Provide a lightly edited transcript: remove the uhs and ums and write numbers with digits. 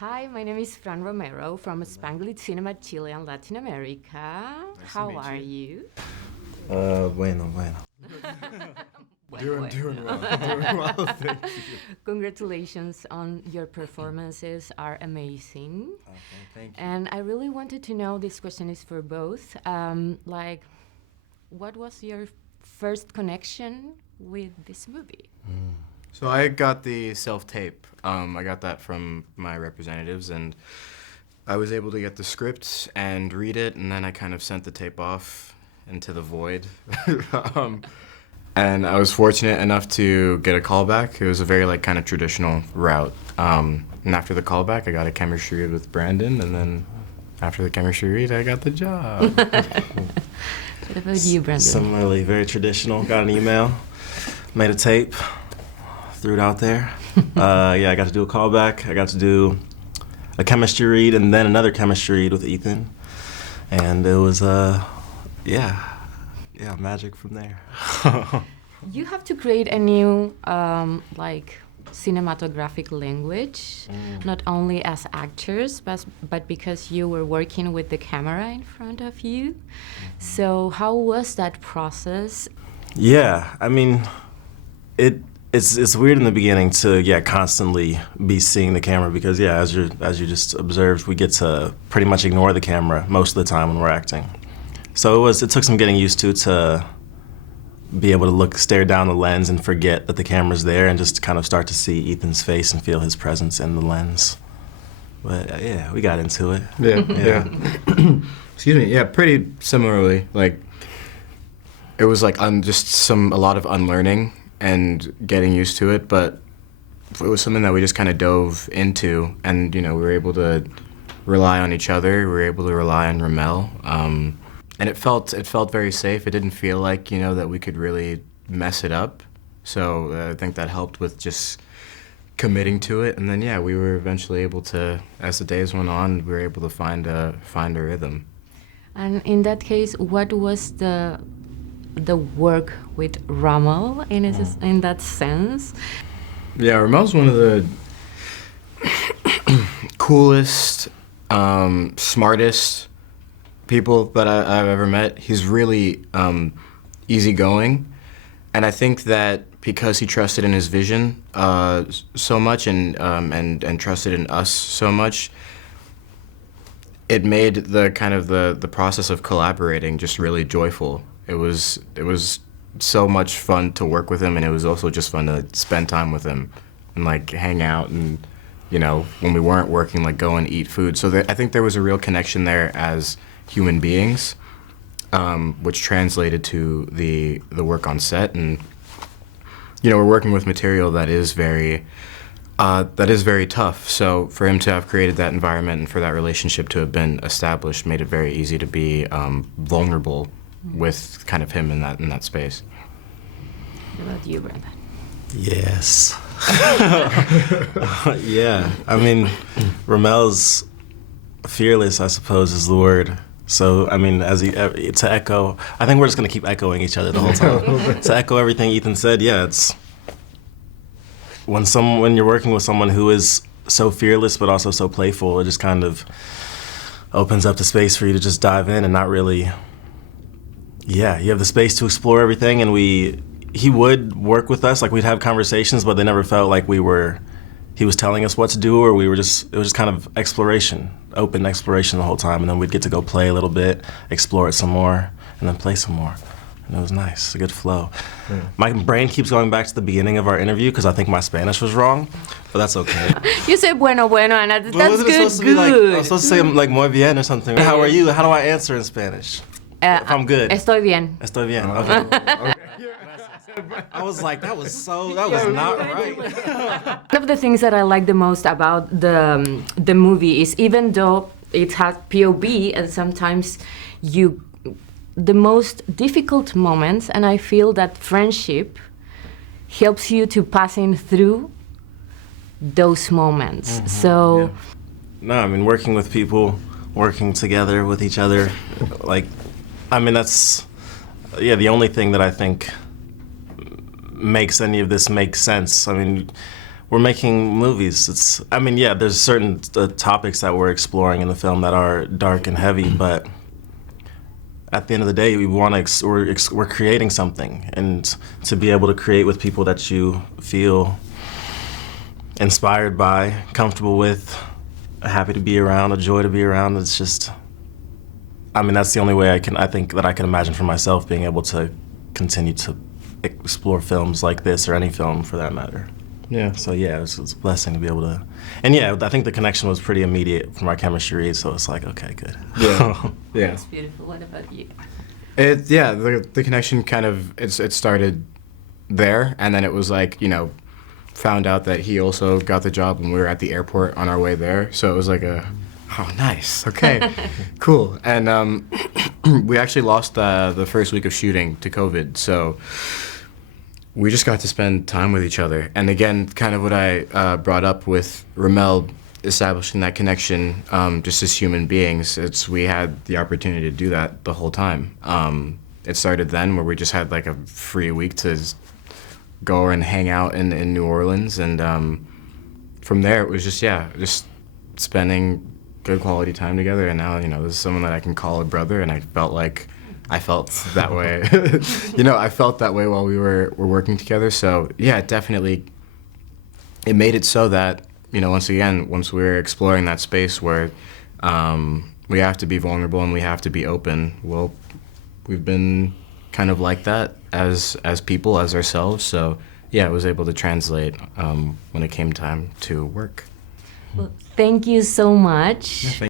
Hi, my name is Fran Romero from Spanglish Cinema Chile and Latin America. How are you? Bueno. Doing well, thank you. Congratulations on your performances are amazing. Okay, thank you. And I really wanted to know, this question is for both, what was your first connection with this movie? So I got the self-tape. I got that from my representatives, and I was able to get the script and read it, and then I kind of sent the tape off into the void. And I was fortunate enough to get a callback. It was a very kind of traditional route. And after the callback, I got a chemistry read with Brandon, and then after the chemistry read, I got the job. What about you, Brandon? Similarly, very traditional. Got an email, made a tape, threw it out there. I got to do a callback. I got to do a chemistry read and then another chemistry read with Ethan. And it was, magic from there. You have to create a new, cinematographic language, not only as actors, but because you were working with the camera in front of you. So how was that process? Yeah, I mean, it's weird in the beginning to constantly be seeing the camera because as you just observed, we get to pretty much ignore the camera most of the time when we're acting. So it took some getting used to be able to stare down the lens and forget that the camera's there and just kind of start to see Ethan's face and feel his presence in the lens. But we got into it. Yeah. Excuse me. Yeah, pretty similarly. It was just a lot of unlearning and getting used to it, but it was something that we just kind of dove into, and we were able to rely on each other. We were able to rely on RaMell. And it felt very safe. It didn't feel like, that we could really mess it up. So I think that helped with just committing to it. And then, we were eventually able to, as the days went on, we were able to find a rhythm. And in that case, what was the work with RaMell in that sense? Yeah, RaMell's one of the coolest, smartest people that I've ever met. He's really easygoing, and I think that because he trusted in his vision so much and trusted in us so much, it made the process of collaborating just really joyful. It was so much fun to work with him, and it was also just fun to spend time with him and hang out and when we weren't working, go and eat food. So I think there was a real connection there as human beings, which translated to the work on set. And we're working with material that is very tough. So for him to have created that environment and for that relationship to have been established made it very easy to be vulnerable with kind of him in that space. What about you, Brandon? Yes. Yeah, I mean, RaMell's fearless, I suppose, is the word. So, I mean, to echo, I think we're just going to keep echoing each other the whole time. To echo everything Ethan said, it's when you're working with someone who is so fearless but also so playful, it just kind of opens up the space for you to just dive in and not really, you have the space to explore everything. And he would work with us, we'd have conversations, but they never felt like he was telling us what to do, or it was just kind of exploration, open exploration the whole time, and then we'd get to go play a little bit, explore it some more, and then play some more. And it was nice, a good flow. Yeah. My brain keeps going back to the beginning of our interview because I think my Spanish was wrong, but that's okay. You said bueno, and that's good. I was supposed to say muy bien or something. How are you? How do I answer in Spanish? If I'm good. Estoy bien. Estoy bien. Okay. I was like, that was not right. One of the things that I like the most about the movie is, even though it has POV and sometimes the most difficult moments, and I feel that friendship helps you to passing through those moments. Mm-hmm. So, no, I mean, working with people, working together with each other, that's the only thing that I think makes any of this make sense. I mean, we're making movies. I mean, yeah, there's certain topics that we're exploring in the film that are dark and heavy, but at the end of the day, we're creating something, and to be able to create with people that you feel inspired by, comfortable with, happy to be around, a joy to be around. It's just, I mean, that's the only way I think that I can imagine for myself being able to continue to explore films like this, or any film for that matter. Yeah. So yeah, it's a blessing to be able to, and yeah, I think the connection was pretty immediate from our chemistry, so it's like, okay, good. Yeah. Yeah. That's beautiful. What about you? The connection kind of, it started there, and then it was like, found out that he also got the job when we were at the airport on our way there, so it was like oh, nice, okay, cool. And we actually lost the first week of shooting to COVID, so we just got to spend time with each other. And again, kind of what I brought up with RaMell, establishing that connection just as human beings, we had the opportunity to do that the whole time. It started then, where we just had like a free week to go and hang out in New Orleans, and from there it was just spending good quality time together. And now, this is someone that I can call a brother, and I felt that way. I felt that way while we were working together. So yeah, definitely, it made it so that, once we were exploring that space where we have to be vulnerable and we have to be open, well, we've been kind of like that as people, as ourselves. So yeah, I was able to translate when it came time to work. Well, thank you so much. Yeah,